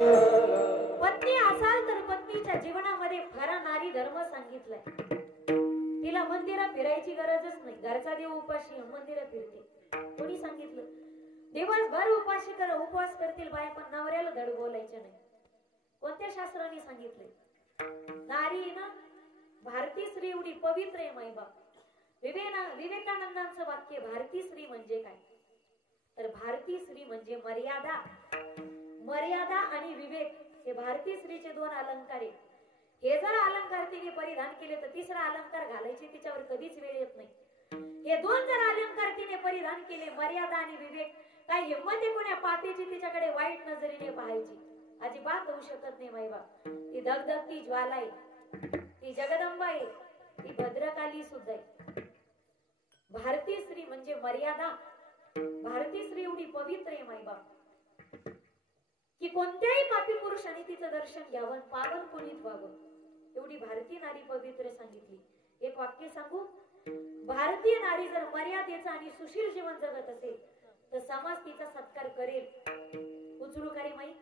पत्नी असाल तर पत्नीच्या जीवनामध्ये खरा नारी धर्म सांगितलाय. तिला मंदिरात फिरायची गरजच नाही. घरचा देव उपाशी मंदिरात फिरते. कोणी सांगितलं? दिवसभर उपाशी कर उपवास करतील बाया पण नवऱ्याला धड बोलायचं नाही. कोणत्या शास्त्राने सांगितले? नारी ना भारती स्त्री एवढी पवित्र आहे मायबाप. विवेकानंदांचं वाक्य भारती स्त्री म्हणजे काय? तर भारती स्त्री म्हणजे मर्यादा. मर्यादा आणि विवेक हे भारतीय स्त्रीचे दोन अलंकार आहेत. हे जर अलंकार तिने परिधान केले तर तिसरा अलंकार घालायची तिच्यावर कधीच वेळ येत नाही. हे दोन जर अलंकार तिने परिधान केले, मर्यादा आणि विवेक, काय हिंमत आहे कोण्या पापीची तिच्याकडे वाईट नजरेने पाहायची? अजिबात होऊ शकत नाही मायबा. ती धगधगती ज्वाला आहे, ती जगदंबा आहे, ती भद्रकाली सुद्धा आहे. भारतीय स्त्री म्हणजे मर्यादा. भारतीय स्त्री एवढी पवित्र आहे मायबा की कोणत्याही पापी पुरुषाने तिचं दर्शन घ्यावं, पावन पुनीत व्हावं. एवढी भारतीय नारी पवित्र सांगितली. एक वाक्य सांगू, भारतीय नारी जर मर्यादेचा आणि सुशील जीवन जगत असेल तर समाज तिचा सत्कार करेल. उचलू का रे माई?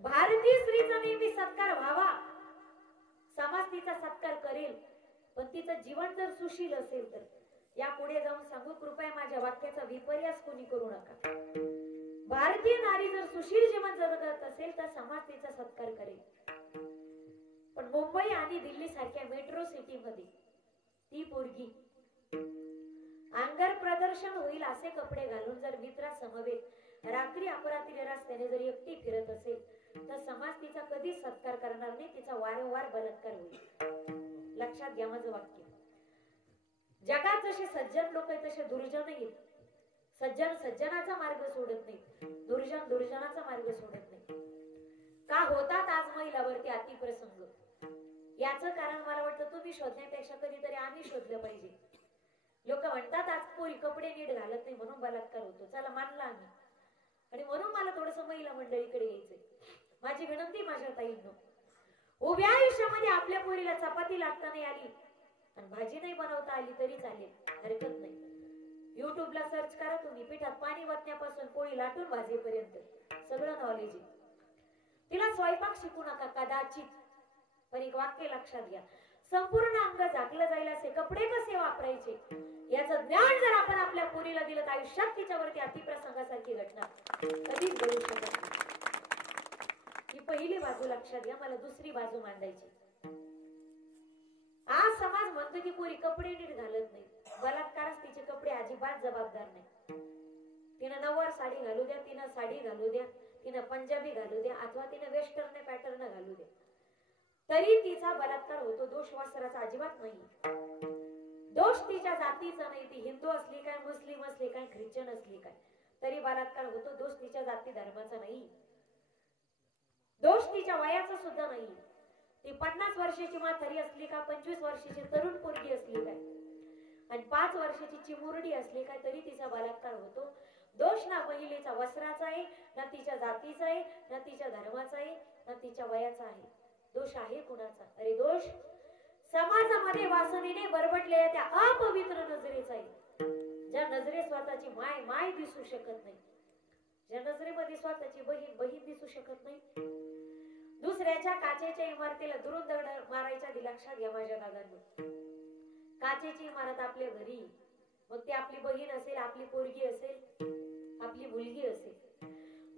भारतीय स्त्रीचा नेहमी सत्कार व्हावा, समाज तिचा सत्कार करेल. पण तिचं जीवन जर सुशील असेल तर, या पुढे जाऊन सांगू, कृपया माझ्या वाक्याचा विपर्यास कोणी करू नका. भारतीय नारी जर सुशील जीवन जगत असेल तर समाज तिचा सत्कार करेल. पण मुंबई आणि दिल्ली सारख्या मेट्रो सिटी मध्ये ती पोरगी अंगर प्रदर्शन होईल असे कपडे घालून जर मित्रा समवेत रात्री अपरात्री रस्त्याने जर एकटी फिरत असेल तर समाज तिचा कधीच सत्कार करणार नाही. तिचा वारंवार बलात्कार होईल. लक्षात घ्या माझं वाक्य. जगात जसे सज्जन लोक आहेत तसे दुर्जन आहेत. सज्जन सज्जनाचा मार्ग सोडत नाही, दुर्जन दुर्जनाचा मार्ग सोडत नाही. का होतात आज महिलावरती अतिप्रसंग? याचं कारण मला वाटतं तुम्ही शोधण्यापेक्षा कधीतरी आम्ही शोधलं पाहिजे. लोक म्हणतात आज पोरी कपडे नीट घालत नाही म्हणून बलात्कार होतो. चला मानला आम्ही, आणि म्हणून मला थोडस महिला मंडळीकडे यायचंय. माझी विनंती माझ्या ताईंनो, उभ्या आयुष्यामध्ये आपल्या पोरीला चपाती लाटता नाही आली आणि भाजी नाही बनवता आली तरी चालेल, हरकत नाही. युट्यूबला सर्च करा तुम्ही, पिठात पाणी वतण्यापासून पोळी लाटून भाजीपर्यंत सगळं नॉलेज आहे. तिला स्वयंपाक शिकू नका कदाचित, पण एक वाक्य लक्षात घ्या, संपूर्ण अंग झाकलं जाईल असे कपडे कसे वापरायचे याचं ज्ञान जर आपण आपल्या पोरीला दिलं तर आयुष्यात तिच्यावरती अतिप्रसंगासारखी घटना कधीच घडू शकत नाही. ही पहिली बाजू लक्षात घ्या. मला दुसरी बाजू मांडायची. आज समाज म्हणतो की पोरी कपडे नीट घालत नाही. बलात्कारास तिचे कपडे अजिबात जबाबदार नाही. तिनं नववार साडी घालू द्या, तिनं साडी घालू द्या, तिनं पंजाबी घालू द्या, अथवा तिनं वेस्टर्न पॅटर्न घालू द्या, तरी तिचा बलात्कार होतो. दोष वस्त्राचा अजिबात नाही. दोष तिच्या जातीचा नाही. ती हिंदू असली काय, मुस्लिम असली काय, ख्रिश्चन असली काय, तरी बलात्कार होतो. दोष तिच्या जाती धर्माचा नाही, दोष तिच्या वयाचा सुद्धा नाही. ती 50 वर्षाची म्हातारी असली का, 25 वर्षाची तरुण पोरगी असली काय, आणि 5 वर्षाची चिमुरडी असली काय, तरी तिचा बलात्कार होतो. दोष ना महिलेचा वस्त्राचा आहे, ना तिच्या जातीचा आहे, ना तिच्या धर्माचा आहे, ना तिच्या वयाचा आहे. दोष आहे कुणाचा? अरे दोष समाजामध्ये वासनेने बरबटलेल्या त्या अपवित्र नजरेचा आहे. ज्या नजरे स्वतःची माय माय दिसू शकत नाही, ज्या नजरेमध्ये स्वतःची बहीण बहीण दिसू शकत नाही, दुसऱ्याच्या काचेच्या इमारतीला दुरून दगड मारायच्या आधी लक्षात घ्या माझ्या दादांनो, काचेची इमारत आपल्या घरी, मग ती आपली बहीण असेल, आपली पोरगी असेल, आपली मुलगी असेल,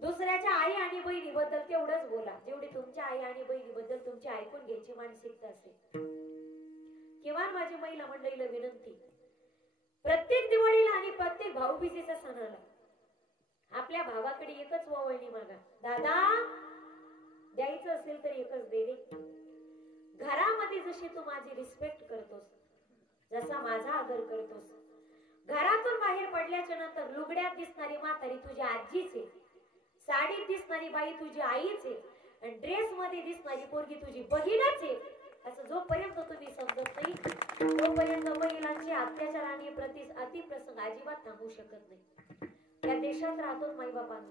दुसऱ्याच्या आई आणि बहिणीबद्दल तेवढंच बोला जेवढी तुमच्या आई आणि बहिणीबद्दल तुमची ऐकून घ्यायची मानसिकता असेल. किमान माझी महिला मंडळीला विनंती, प्रत्येक दिवाळीला आणि प्रत्येक भाऊबीजेच्या सणाला आपल्या भावाकडे एकच ओवाळणी मागा, दादा द्यायचं असेल तर एकच दे रे. घरामध्ये जशी तू माझी रिस्पेक्ट करतोस, जसा माझा आदर करतोस, घरातून बाहेर पडल्याच्या नंतर लुगड्यात दिसणारी म्हातारी तुझी आजीच आहे, साडीत दिसणारी बाई तुझी आईच आहे, आणि ड्रेस मध्ये दिसणारी पोरगी तुझी बहीणच आहे. असं जोपर्यंत तुम्ही समजत नाही तोपर्यंत महिलांचे अत्याचार आणि अतिप्रसंग अजिबात थांबू शकत नाही. या देशात राहतो माईबापांनी,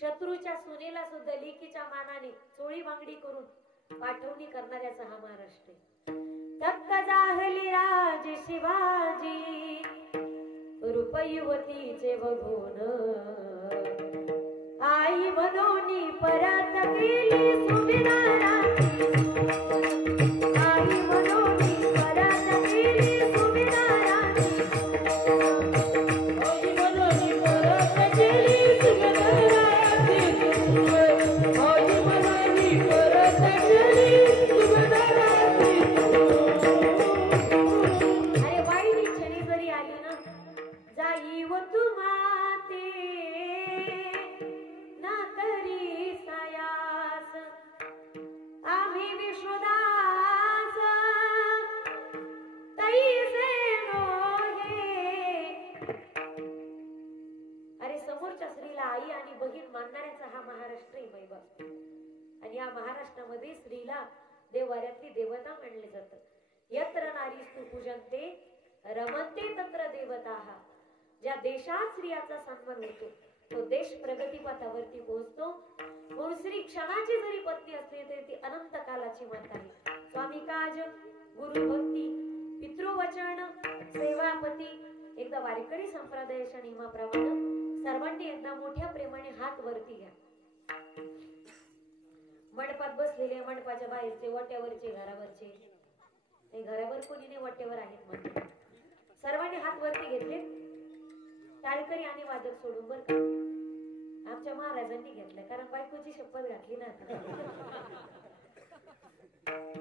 शत्रूच्या सुनेला सुद्धा लेकीच्या मानाने चोळी बांगडी करून पाठवणी करणाऱ्याचा हा महाराष्ट्र आहे. तक्क जाहली राज शिवाजी रूप युवतीचे बघून, आई बनवणी परत गेली सुभेदाराची आई बनवणी परत गेली सुभेदाराची आई बनवणी परत गेली सुभेदाराची आई बनवणी परत गेली सुभेदाराची. अरे वाईट इच्छेने जरी आली ना जाई व तू माते ना करी सायास आम्ही विश्वदास तैसे नोहे. अरे समोरच्या स्त्रीला आई आणि बहीण मानणाऱ्याचा हा महाराष्ट्र वैभव आणि या महाराष्ट्रामध्ये स्त्रीला देवाऱ्यातली देवता मानले जातं. यत्र नारीस्तु पूजन्ते रमन्ते तत्र देवताः. ज्या देशात स्त्रियाचा सन्मान होतो तो देश प्रगतीपथावरती पोहोचतो. म्हणून स्त्री क्षणाची जरी पत्नी असली तरी ती अनंत कालाची माता आहे. स्वामी काज गुरु भक्ती पितृवचन सेवापती. एकदा वारकरी संप्रदायाच्या नियमाप्रमाणे सर्वांनी एकदा मोठ्या प्रेमाने हात वरती घ्या. मंडपात बसलेले मंडपाच्या बाहेरचे वाट्यावरचे घरावरचे ते घरावर कोणी नाही वाट्यावर आहेत म्हणते. सर्वांनी हात वरती घेतले. टाळकरी आणि वादक सोडून बर का आमच्या महाराजांनी घेतलं कारण बायकोची शपथ घातली ना.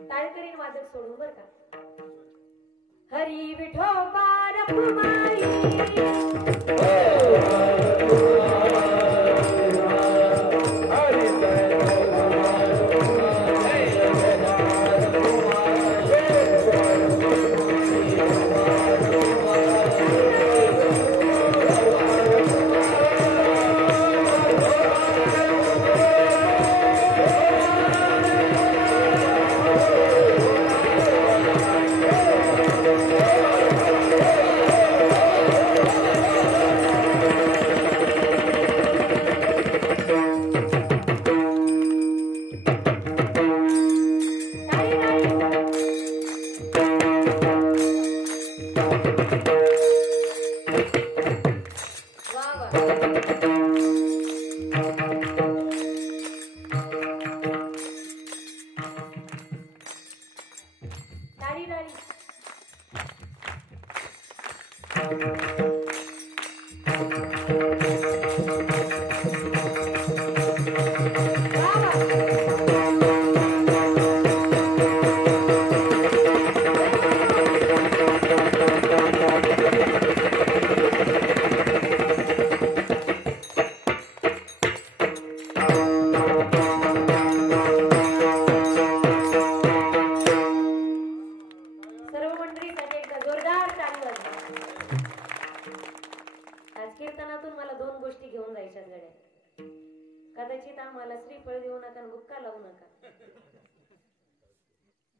टाळकरी आणि वादक सोडून बर का. हरी विठोबा रखुमाई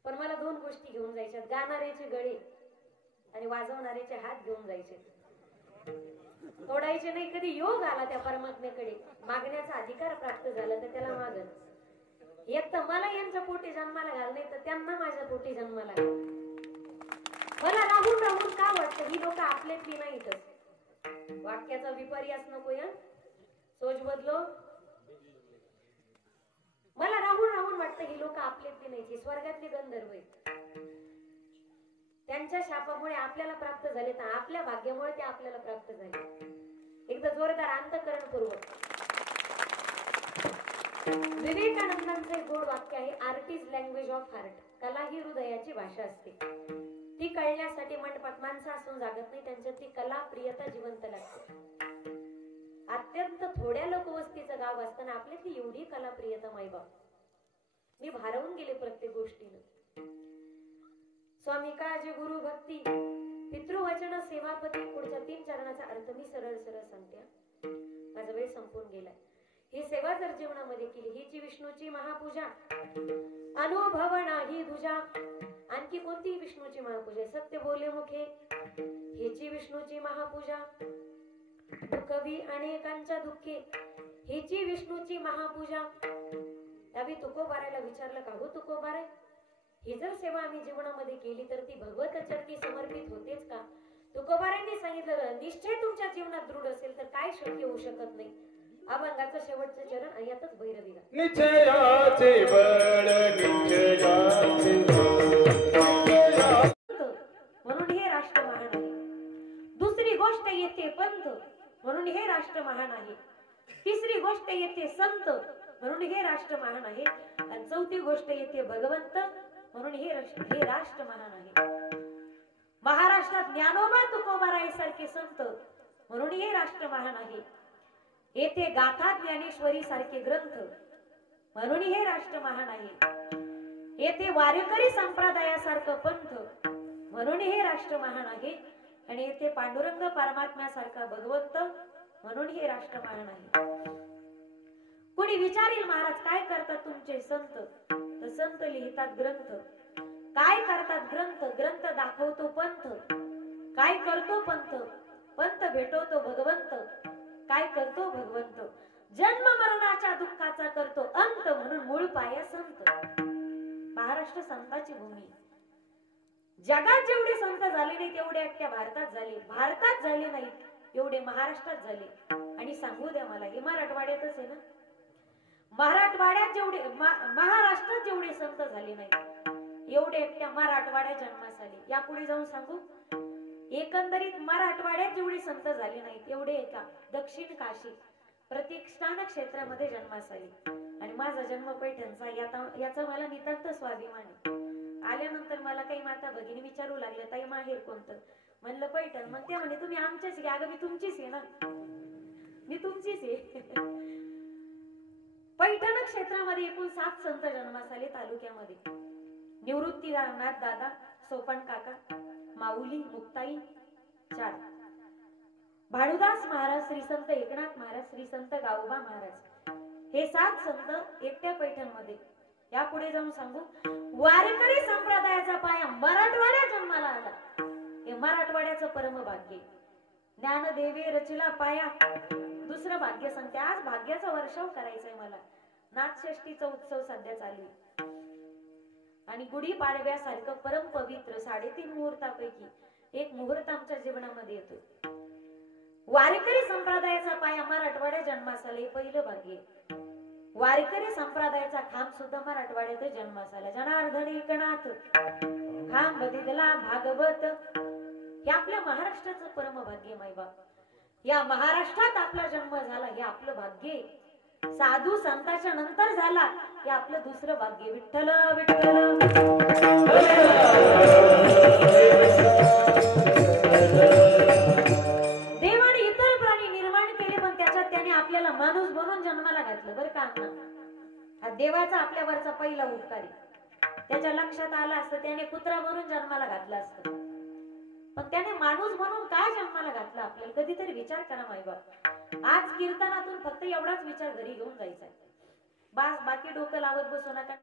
पण मला दोन गोष्टी घेऊन जायच्यात. गाणाऱ्याचे गळे आणि वाजवणाऱ्याचे हात घेऊन जायचे. तोडायचे नाही. कधी योग आला त्या परमात्म्याकडे मागण्याचा अधिकार प्राप्त झाला तर त्याला मागन. एक तर मला यांच्या पोटी जन्माला घाल नाही तर त्यांना माझ्या पोटी जन्माला घाल. मला राहून राहून का वाटतं ही लोक आपल्यातली नाहीतच. वाक्याचा विपर्यास नको या सोच बदलो. मला राहून राहून वाटतं ही लोक आपल्यातली नाही स्वर्गातली गंधर्व आहेत. त्यांच्या शापामुळे आपल्याला प्राप्त झाले तर आपल्या भाग्यामुळे ते आपल्याला प्राप्त झाले. एकदा जोरदार अंतःकरणपूर्वक. विवेकानंदांचे गोड वाक्य आहे art is language of heart. कला ही हृदयाची भाषा असते. ती कळण्यासाठी मंडपात माणसं असून जागत नाही. त्यांच्यात ती कला प्रियता जिवंत लागते. अत्यंत थोड्या लोकवस्तीचं गाव असताना आपल्यातली एवढी कला प्रियता मायबाप. मी भारावून गेले प्रत्येक गोष्टीनं. स्वामी काळजी गुरु भक्ती पितृवचन सेवापती. पुढच्या 3 चरणाचा अर्थ मी सरळ सरळ सांगते. माझा वेळ संपून गेलाय. ही सेवा जर जीवनामध्ये केली हीची विष्णूची महापूजा. अनुभव नाही दुजा. आणखी कोणती विष्णूची महापूजा. सत्य बोले मुखे हीची विष्णूची महापूजा. दुःखवी अनेकांच्या दुःखे हीची विष्णूची महापूजा. त्यावेळी तुकोबाराला विचारलं का हो तुकोबारा ही जर सेवा आम्ही जीवनामध्ये केली तर ती भगवत चरणी समर्पित होतेच का. तुकोबारांनी सांगितलं निश्चय तुमच्या जीवनात दृढ असेल तर काय शक्य होऊ शकत नाही. अभंगाचं शेवटचं चरण आणि यातच भैरवी गा. निश्चयाचे बळ निश्चयाचे म्हणून हे राष्ट्र महान आहे. दुसरी गोष्ट येते पंथ म्हणून हे राष्ट्र महान आहे. तिसरी गोष्ट येते संत म्हणून हे राष्ट्र महान आहे. आणि चौथी गोष्ट येते भगवंत म्हणून हे राष्ट्र महान आहे. महाराष्ट्रात ज्ञानोबा तुकोबाराय सारखे संत म्हणून हे राष्ट्र महान आहे. येथे गाथा ज्ञानेश्वरी सारखे ग्रंथ म्हणून हे राष्ट्र महान आहे. येथे वारकरी संप्रदायासारखं पंथ म्हणून हे राष्ट्र महान आहे. आणि येथे पांडुरंग परमात्म्यासारखा भगवंत म्हणून हे राष्ट्र महान आहे. कोणी विचारील महाराज काय करतात तुमचे संत, तर संत लिहितात ग्रंथ. काय करतात ग्रंथ, ग्रंथ दाखवतो पंथ. काय करतो पंथ, पंथ भेटवतो भगवंत. काय करतो भगवंत, जन्म मरणाच्या दुःखाचा करतो अंत म्हणून मूळ पाया संत. महाराष्ट्र संतांची भूमी. जगात जेवढे संत झाले नाही तेवढे एकट्या भारतात झाले. भारतात झाले नाही एवढे महाराष्ट्रात झाले. आणि सांगू द्या मला, हे मराठवाड्यातच आहे ना. मराठवाड्यात जेवढे महाराष्ट्रात जेवढे संत झाले नाही एवढे एकट्या मराठवाड्यात जन्मास आले. यापुढे जाऊन सांगू, एकंदरीत मराठवाड्यात जेवढे संत झाले नाहीत एवढे एका दक्षिण काशी प्रतिष्ठान क्षेत्रामध्ये जन्मास आले. आणि माझा जन्म पैठणचा याचा मला नितांत स्वाभिमान आहे. आल्यानंतर मला काही माता भगिनी विचारू लागल्या, ताई माहेर कोणतं, म्हणलं पैठण. मग ते म्हणे तुम्ही आमचेच घ्या. अगं मी तुमचीच आहे ना, मी तुमचीच आहे. पैठण क्षेत्रामध्ये एकूण 7 संत जन्मास आले तालुक्यामध्ये. निवृत्तीनाथ दादा, सोपन काका, माऊली, मुक्ताई 4, भानुदास महाराज, श्री संत एकनाथ महाराज, श्री संत गावोबा महाराज, हे 7 संत एकट्या पैठण मध्ये. यापुढे जाऊन सांगू, वारकरी संप्रदायाचा पाया मराठवाड्यात जन्माला आला. हे मराठवाड्याचं परम भाग्य. ज्ञानदेवे रचिला पाया. दुसरं भाग्य सांगते, आज भाग्याचा वर्षाव करायचंय मला. नाथषष्ठीचा उत्सव सध्या चालू आहे. आणि गुढी पाडव्यासारखं परम पवित्र 3.5 मुहूर्तापैकी एक मुहूर्त आमच्या जीवनामध्ये येतो. वारकरी संप्रदायाचा पाया मराठवाड्यात जन्मास आले, पहिलं भाग्य. वारकरी संप्रदायाचा खांब सुद्धा मराठवाड्यात जन्मास आला. जनार्दन एकनाथ खांब दिदला भागवत. हे आपल्या महाराष्ट्राचं परम भाग्य मायबाप. या महाराष्ट्रात आपला जन्म झाला हे आपलं भाग्य. साधू संतांच्या नंतर झाला हे आपलं दुसरं भाग्य. विठ्ठल विठ्ठल. देवाने इतर प्राणी निर्माण केले पण त्याच्यात त्याने आपल्याला माणूस बनवून जन्माला घातलं. बरं का अण्णा, हा देवाचा आपल्यावरचा पहिला उपकार आहे. त्याच्या लक्षात आला असतं त्याने कुत्रा म्हणून जन्माला घातला असतं, पण त्याने माणूस म्हणून काय जन्माला घातला आपल्याला. कधीतरी विचार करा मायबाप. आज कीर्तनातून फक्त एवढाच विचार घरी घेऊन जायचा. बाकी डोकं लावत बसू नका.